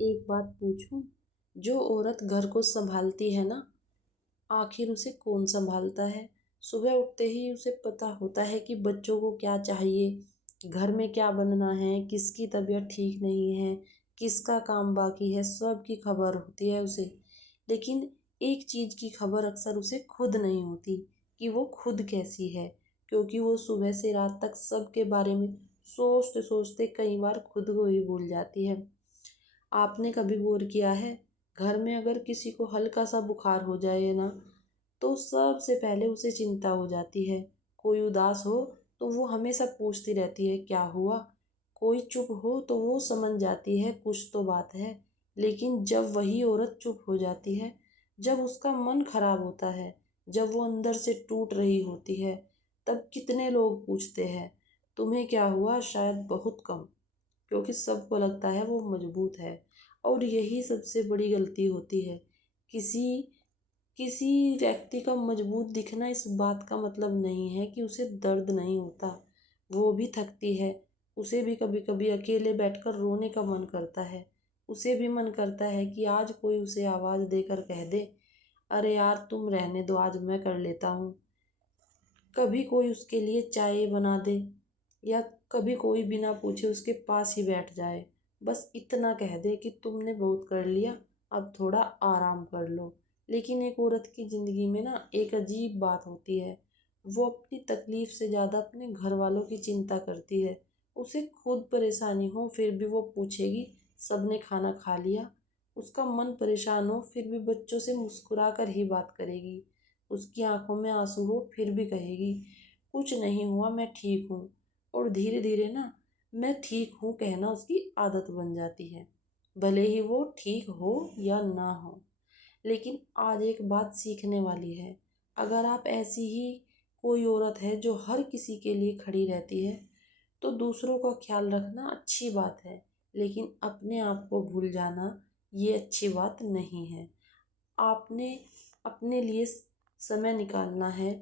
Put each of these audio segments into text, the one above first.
एक बात पूछूं। जो औरत घर को संभालती है ना, आखिर उसे कौन संभालता है? सुबह उठते ही उसे पता होता है कि बच्चों को क्या चाहिए, घर में क्या बनना है, किसकी तबीयत ठीक नहीं है, किसका काम बाकी है, सब की खबर होती है उसे। लेकिन एक चीज़ की खबर अक्सर उसे खुद नहीं होती, कि वो खुद कैसी है। क्योंकि वो सुबह से रात तक सबके बारे में सोचते सोचते कई बार खुद को ही भूल जाती है। आपने कभी गौर किया है, घर में अगर किसी को हल्का सा बुखार हो जाए ना, तो सबसे पहले उसे चिंता हो जाती है। कोई उदास हो तो वो हमेशा पूछती रहती है क्या हुआ। कोई चुप हो तो वो समझ जाती है कुछ तो बात है। लेकिन जब वही औरत चुप हो जाती है, जब उसका मन खराब होता है, जब वो अंदर से टूट रही होती है, तब कितने लोग पूछते हैं तुम्हें क्या हुआ? शायद बहुत कम, क्योंकि सबको लगता है वो मजबूत है। और यही सबसे बड़ी गलती होती है। किसी किसी व्यक्ति का मजबूत दिखना इस बात का मतलब नहीं है कि उसे दर्द नहीं होता। वो भी थकती है। उसे भी कभी कभी अकेले बैठकर रोने का मन करता है। उसे भी मन करता है कि आज कोई उसे आवाज़ देकर कह दे, अरे यार तुम रहने दो, आज मैं कर लेता हूँ। कभी कोई उसके लिए चाय बना दे, या कभी कोई बिना पूछे उसके पास ही बैठ जाए, बस इतना कह दे कि तुमने बहुत कर लिया, अब थोड़ा आराम कर लो। लेकिन एक औरत की ज़िंदगी में ना एक अजीब बात होती है। वो अपनी तकलीफ़ से ज़्यादा अपने घर वालों की चिंता करती है। उसे खुद परेशानी हो फिर भी वो पूछेगी सबने खाना खा लिया। उसका मन परेशान हो फिर भी बच्चों से मुस्कुरा कर ही बात करेगी। उसकी आंखों में आंसू हो फिर भी कहेगी कुछ नहीं हुआ, मैं ठीक हूँ। और धीरे धीरे ना मैं ठीक हूँ कहना उसकी आदत बन जाती है, भले ही वो ठीक हो या ना हो। लेकिन आज एक बात सीखने वाली है। अगर आप ऐसी ही कोई औरत है जो हर किसी के लिए खड़ी रहती है, तो दूसरों का ख्याल रखना अच्छी बात है। लेकिन अपने आप को भूल जाना ये अच्छी बात नहीं है। आपने अपने लिए समय निकालना है।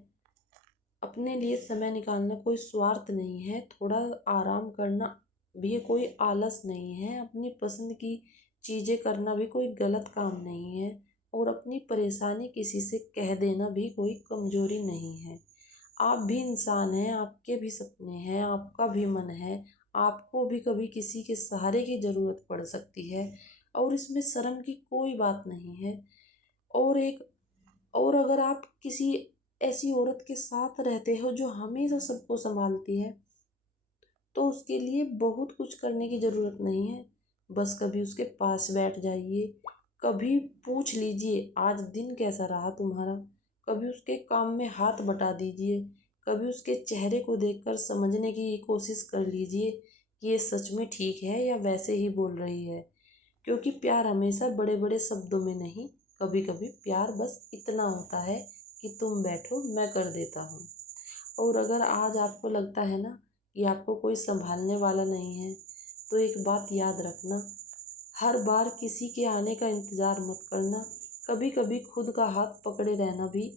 अपने लिए समय निकालना कोई स्वार्थ नहीं है। थोड़ा आराम करना भी कोई आलस नहीं है। अपनी पसंद की चीज़ें करना भी कोई गलत काम नहीं है। और अपनी परेशानी किसी से कह देना भी कोई कमजोरी नहीं है। आप भी इंसान हैं, आपके भी सपने हैं, आपका भी मन है। आपको भी कभी किसी के सहारे की ज़रूरत पड़ सकती है, और इसमें शर्म की कोई बात नहीं है। और एक और अगर आप किसी ऐसी औरत के साथ रहते हो जो हमेशा सबको संभालती है, तो उसके लिए बहुत कुछ करने की ज़रूरत नहीं है। बस कभी उसके पास बैठ जाइए, कभी पूछ लीजिए आज दिन कैसा रहा तुम्हारा। कभी उसके काम में हाथ बटा दीजिए। कभी उसके चेहरे को देखकर समझने की कोशिश कर लीजिए कि ये सच में ठीक है या वैसे ही बोल रही है। क्योंकि प्यार हमेशा बड़े बड़े शब्दों में नहीं, कभी कभी प्यार बस इतना होता है कि तुम बैठो मैं कर देता हूँ। और अगर आज आपको लगता है ना कि आपको कोई संभालने वाला नहीं है, तो एक बात याद रखना, हर बार किसी के आने का इंतज़ार मत करना। कभी कभी खुद का हाथ पकड़े रहना भी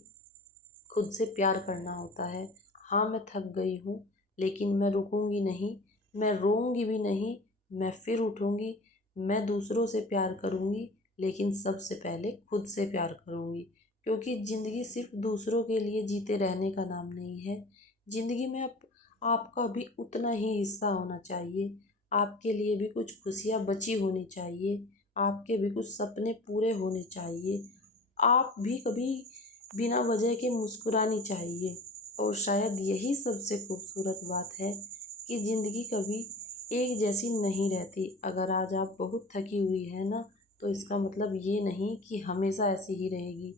खुद से प्यार करना होता है। हाँ मैं थक गई हूँ, लेकिन मैं रुकूंगी नहीं, मैं रोऊंगी भी नहीं, मैं फिर उठूंगी। मैं दूसरों से प्यार करूंगी, लेकिन सबसे पहले खुद से प्यार करूंगी। क्योंकि ज़िंदगी सिर्फ दूसरों के लिए जीते रहने का नाम नहीं है। ज़िंदगी में आपका भी उतना ही हिस्सा होना चाहिए। आपके लिए भी कुछ खुशियाँ बची होनी चाहिए। आपके भी कुछ सपने पूरे होने चाहिए। आप भी कभी बिना वजह के मुस्कुरानी चाहिए। और शायद यही सबसे खूबसूरत बात है कि ज़िंदगी कभी एक जैसी नहीं रहती। अगर आज आप बहुत थकी हुई है ना, तो इसका मतलब ये नहीं कि हमेशा ऐसी ही रहेगी।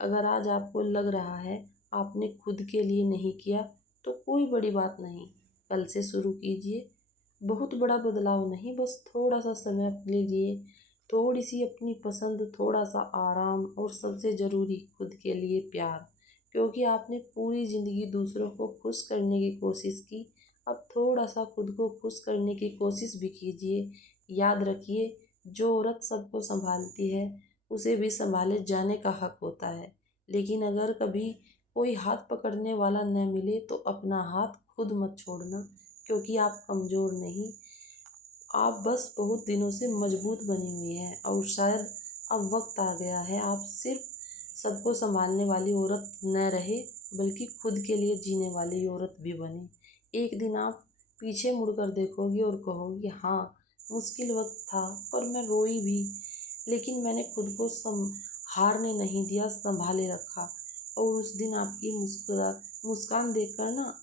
अगर आज आपको लग रहा है आपने खुद के लिए नहीं किया, तो कोई बड़ी बात नहीं, कल से शुरू कीजिए। बहुत बड़ा बदलाव नहीं, बस थोड़ा सा समय अपने लिए, थोड़ी सी अपनी पसंद, थोड़ा सा आराम, और सबसे ज़रूरी खुद के लिए प्यार। क्योंकि आपने पूरी ज़िंदगी दूसरों को खुश करने की कोशिश की, अब थोड़ा सा खुद को खुश करने की कोशिश भी कीजिए। याद रखिए, जो औरत सबको संभालती है उसे भी संभाले जाने का हक होता है। लेकिन अगर कभी कोई हाथ पकड़ने वाला न मिले, तो अपना हाथ खुद मत छोड़ना। क्योंकि आप कमज़ोर नहीं, आप बस बहुत दिनों से मजबूत बनी हुई हैं और शायद अब वक्त आ गया है आप सिर्फ सबको संभालने वाली औरत न रहे, बल्कि खुद के लिए जीने वाली औरत भी बने। एक दिन आप पीछे मुड़कर देखोगी और कहोगी, हाँ, मुश्किल वक्त था पर मैं रोई भी, लेकिन मैंने खुद को हारने नहीं दिया, संभाले रखा। और उस दिन आपकी मुस्कान देखकर ना